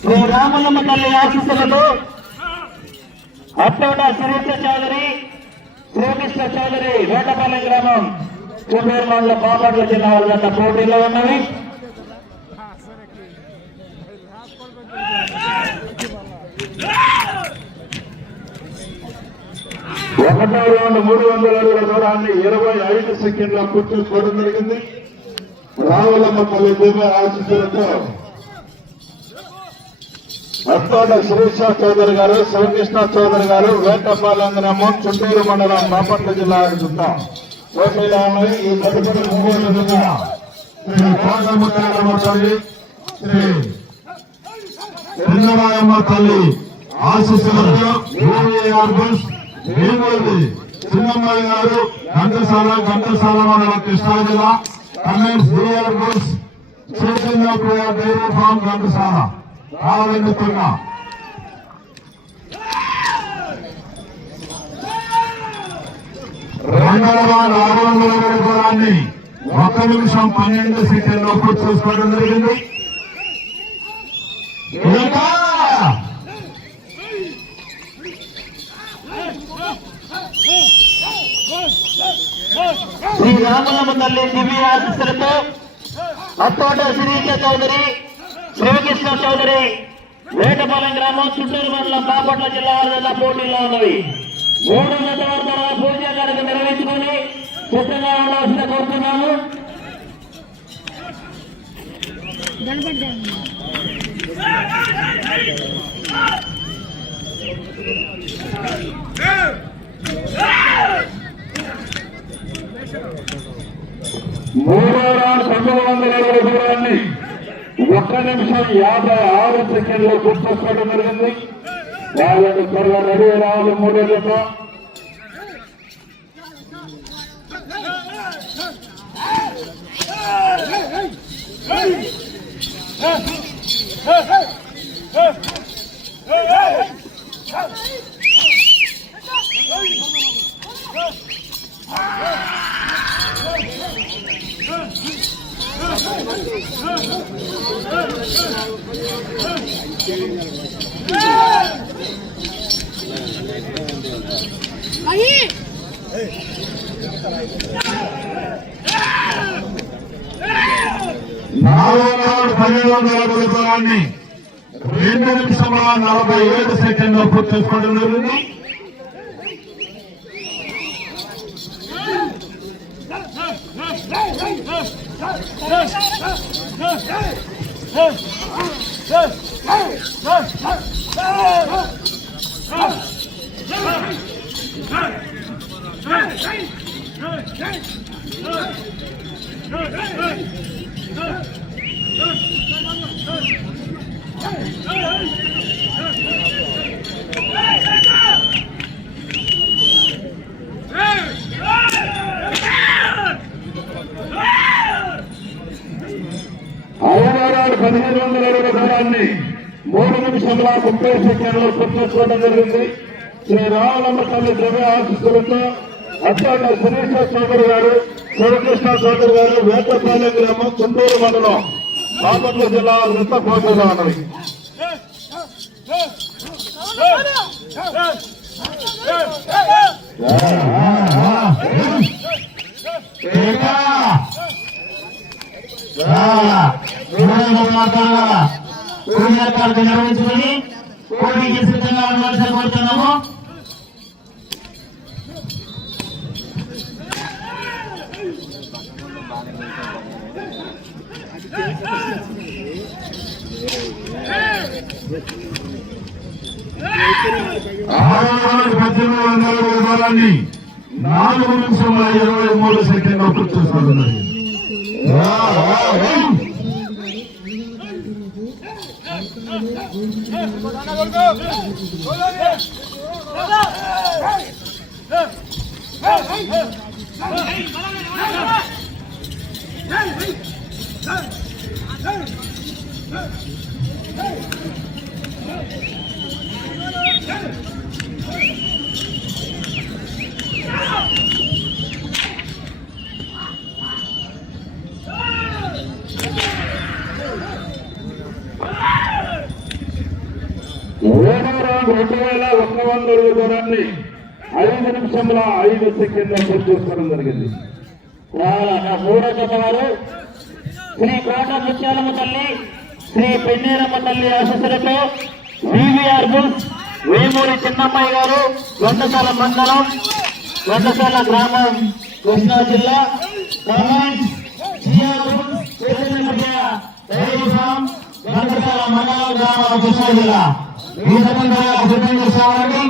శ్రీ రామలమ్మ తల్లి ఆశీస్సులతో అత్తోట సురేంద్ర చౌదరి శ్రీకృష్ణ చౌదరి వేటపాలెం గ్రామం కుండూరు మండల బాపట్ల జిల్లా వాళ్ళ పోటీలో ఉన్నవి. ఒకటో రౌండ్ 300 అడుగుల దూరాన్ని 25 సెకండ్ల పూర్తి చేసుకోవడం జరిగింది. రావులమ్మ తల్లి దివ్య ఆశీస్సులతో అత్తోట శ్రీష చౌదరి గారు శివకృష్ణ చౌదరి గారు వేటపాలెం గ్రామం చుండూరు మండలం బాపట్ల జిల్లా ఆడుతుంటాం. ఈ తదుపరి శ్రీ కోటముత్తమ్మ తల్లి శ్రీ చిన్నమాయమ్మ తల్లి ఆశీస్సులతో చిన్నమ్మాయి గారు ఘంటసాల మండలం కృష్ణా జిల్లా చైతన్యప్రియ డైరీ ఫామ్ ఘంటసాల ఆనందిస్తున్నా. రెండవ 600 అడుగుల దూరాన్ని 1 నిమిషం 12 సెకండ్లు పూర్తి చేసుకోవడం జరిగింది. శ్రీ రామలమ్మ తల్లి దివ్య ఆశీస్సులతో అత్తోట శ్రీకృష్ణ చౌదరి శ్రీకృష్ణ చౌదరి వేటపాలెం గ్రామం చుట్టూరు మండలం బాపట్ల జిల్లా వాళ్ళ పోటీలో ఉన్నవి. 3 గంటల వరకు పూజ కార్యక్రమం నిర్వహించుకొని సిద్ధంగా ఉండాల్సిన కోరుతున్నాము. మూడో రౌండ్ 900 అడుగుల దూరాన్ని 1 నిమిషం 56 సెకండ్లు పూర్తి చేసుకోవడం జరిగింది. వాళ్ళని త్వరగా రెడీ రావాలి. 3 జత నాలుగో రౌండ్ 1200 అడుగుల దూరాన్ని 2 నిమిషముల 47 సెకండ్లు పూర్తి చేసుకోవడం జరిగింది. అరవై 1500 అడుగుల దూరాన్ని 3 నిమిషముల 30 సెకండ్లు పూర్తి చేసుకోవడం జరిగింది. శ్రీ రామలమ్మ తల్లి దివ్య ఆశీస్సులతో అత్తోట శ్రీష చౌదరి గారు శివకృష్ణ చౌదరి గారు వేటపాలెం గ్రామం కుండూరు మండలం బాపట్ల జిల్లా వృత్త పోటీలో ఉన్నది. నిర్వహించుకొని పోటీకి సిద్ధంగా ఉండవలసి కోరుతున్నాము. దూరాన్ని 4 నిమిషముల 23 సెకండ్లు పూర్తి చేసుకోవాలి. దూరాన్ని 5 నిమిషముల 5 సెకండ్ల పూర్తి చేసుకోవడం జరిగింది. మూడో జత వారు శ్రీ కోట ముత్యాలమ్మ తల్లి, శ్రీ పెన్నేరమ్మ తల్లి ఆశీస్సులతో వివిఆర్ బుల్స్ వేమూరి చిన్నమ్మాయి గారు, ఘంటసాల మండలం, ఘంటసాల గ్రామం, కృష్ణా జిల్లా. ఘంటసాల మండలం, గ్రామం, కృష్ణా జిల్లా. ఈ సందర్భంగా చూపించాలని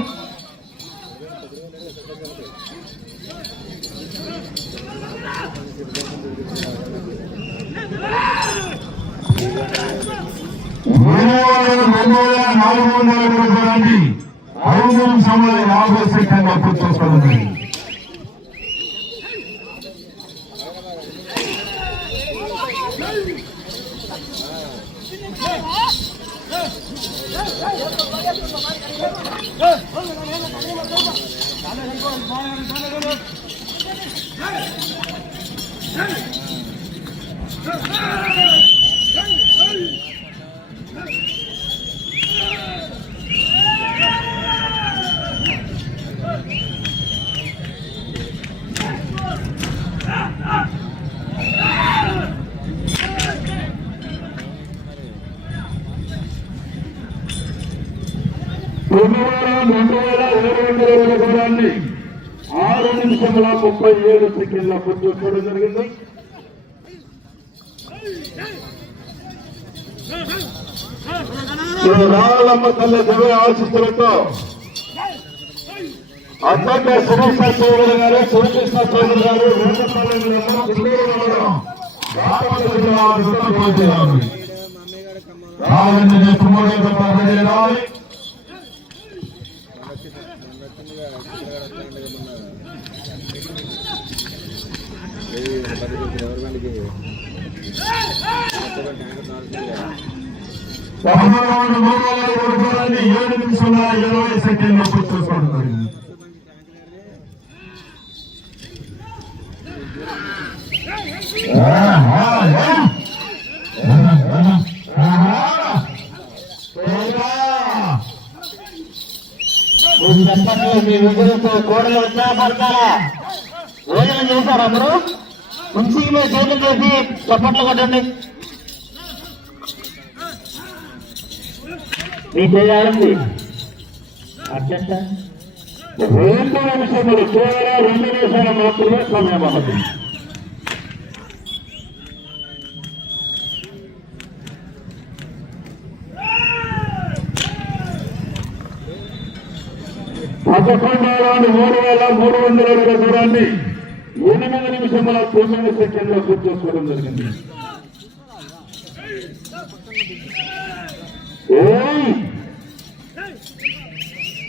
దూరాన్ని 5 నిమిషముల 50 సెకండ్ల పూర్తి చేసుకోవడం జరిగింది. దూరాన్ని 6 నిమిషముల 37 సెకండ్ల పూర్తి చేసుకోవడం జరిగింది. రాళ్ళమ్మ తల్లి దివ్య ఆశీస్సులతో అద్దంగా సురేష్ చౌదరి గారు, శివకృష్ణ చౌదరి గారు, వేటపాలెం గ్రామం, చిత్తూరు మండలం, బాపట్ల జిల్లా పోటీరాలి. రావాలని కుమారుడు రావాలి. దూరాన్ని 7 నిమిషముల 20 సెకండ్ల పూర్తి చేసుకోవడం జరిగింది. మీ విగ్రహంతో కోడలు ఉత్సాహపడతారా? భోజనం చేశారు అందరూ? మంచి మీరు చేతులు చేసి చప్పట్లు కొట్టండి. మీ చేయాలండి అత్యంత 2 నిమిషములు, కేవలం 2 నిమిషాలు మాత్రమే సమయం అన్నది. పదకొండవ 3300 అడుగుల దూరాన్ని 8 నిమిషముల 9 సెకండ్ల పూర్తి చేసుకోవడం జరిగింది.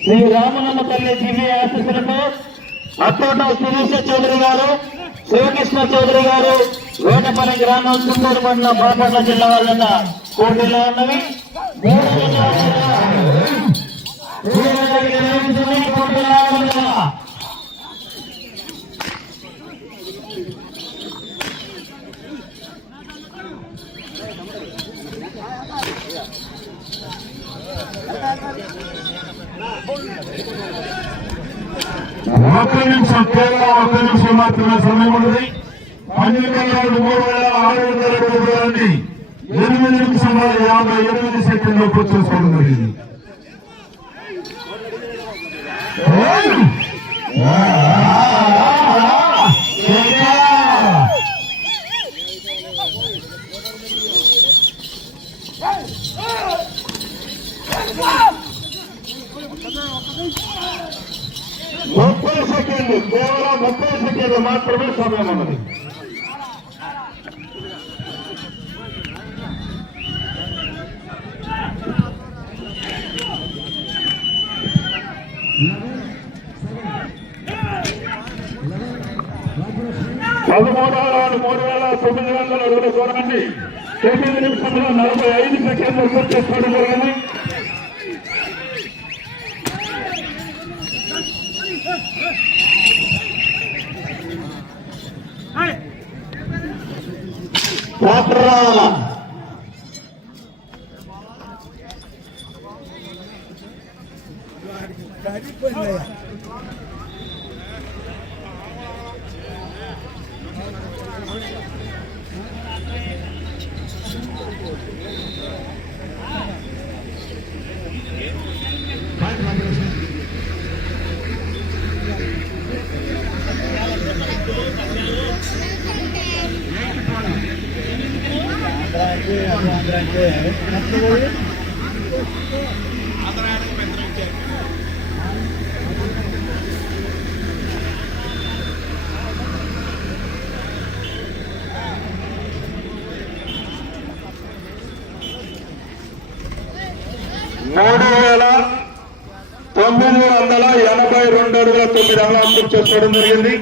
శ్రీ రామనమ్మ తల్లి దివ్య ఆశీస్సులతో అత్తోట శిరీష చౌదరి గారు, శివకృష్ణ చౌదరి గారు, వేటపాలెం గ్రామం, చిత్తూరు మండలం, బాపట్ల జిల్లా వాళ్ళ పోటీలో ఉన్నవి. ఒక్క నిమిషం, కేవలం 1 నిమిషం మాత్రమే సమయం ఉన్నది. 12,3600 అడుగుల దూరాన్ని 8 నిమిషముల 58 సెకండ్ల పూర్తి చేసుకోవడం జరిగింది. కేవలం 30 సెకండ్లు మాత్రమే సమయం ఉన్నది. పదమూడవ 3,900 అడుగుల దూరాన్ని 9 నిమిషంలో 45 సెకండ్లు పూర్తి చేసుకోవడం జరిగింది. Tadi pun saya. $3,982.9 పూర్తి చేసుకోవడం జరిగింది.